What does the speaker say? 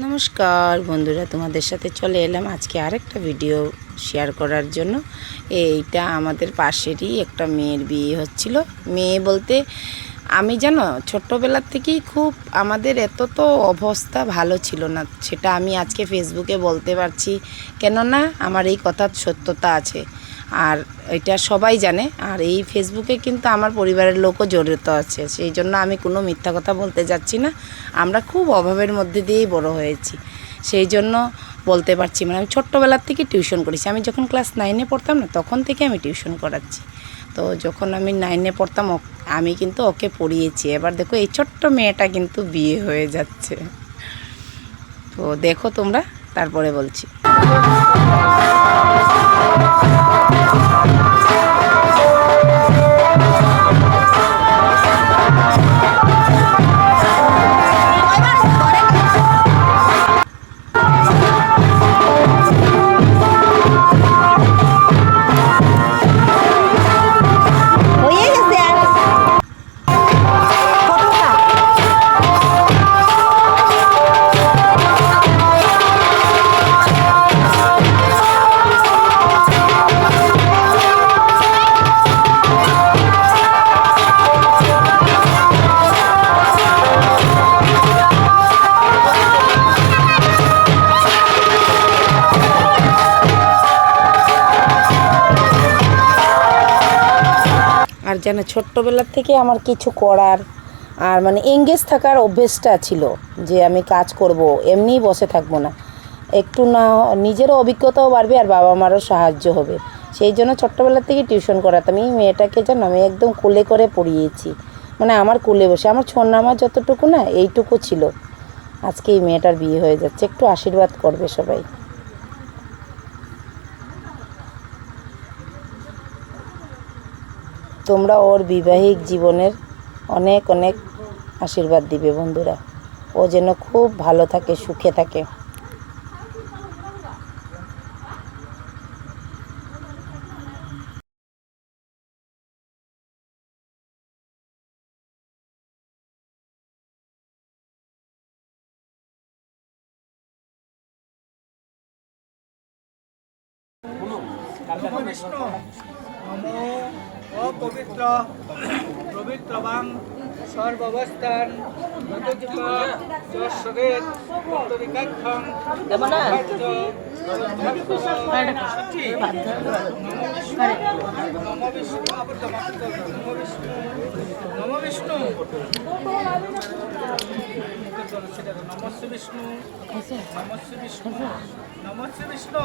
নমস্কার বন্ধুরা, তোমাদের সাথে চলে এলাম আজকে আরেকটা ভিডিও শেয়ার করার জন্য। এইটা আমাদের পাশেরই একটা মেয়ের বিয়ে হচ্ছিল। মেয়ে বলতে আমি জানো ছোট্টবেলার থেকেই খুব আমাদের এত তো অবস্থা ভালো ছিল না, সেটা আমি আজকে ফেসবুকে বলতে পারছি, কেননা আমার এই কথার সত্যতা আছে আর এটা সবাই জানে। আর এই ফেসবুকে কিন্তু আমার পরিবারের লোকও জড়িত আছে, সেই জন্য আমি কোনো মিথ্যা কথা বলতে যাচ্ছি না। আমরা খুব অভাবের মধ্যে দিয়েই বড় হয়েছি, সেই জন্য বলতে পারছি। মানে আমি ছোট্টবেলার থেকে টিউশন করেছি, আমি যখন ক্লাস 9-এ পড়তাম না তখন থেকে আমি টিউশন করাচ্ছি। তো যখন আমি 9-এ পড়তাম আমি কিন্তু ওকে পড়িয়েছি। এবার দেখো এই ছোট্ট মেয়েটা কিন্তু বিয়ে হয়ে যাচ্ছে, তো দেখো তোমরা, তারপরে বলছি। আর যেন ছোট্টবেলার থেকে আমার কিছু করার আর মানে এঙ্গেজ থাকার অভ্যেসটা ছিল, যে আমি কাজ করব, এমনিই বসে থাকবো না, একটু না নিজেরও অভিজ্ঞতাও বাড়বে আর বাবা মারও সাহায্য হবে। সেই জন্য ছোট্টবেলার থেকে টিউশন করাতাম। এই মেয়েটাকে জানো আমি একদম কোলে করে পড়িয়েছি, মানে আমার কোলে বসে, আমার ছোনামা যতটুকু না এইটুকু ছিল। আজকে এই মেয়েটার বিয়ে হয়ে যাচ্ছে, একটু আশীর্বাদ করবে সবাই। তোমরা ওর বিবাহিক জীবনের অনেক অনেক আশীর্বাদ দিবে বন্ধুরা, ও যেন খুব ভালো থাকে, সুখে থাকে। নমো অপবিত্র পবিত্রবাং সর্বাবস্থান যশোরেত পত্তরিকাক্ষং নম বিষ্ণু নমস্তে বিষ্ণু নমস্তে বিষ্ণু নমস্তে বিষ্ণু।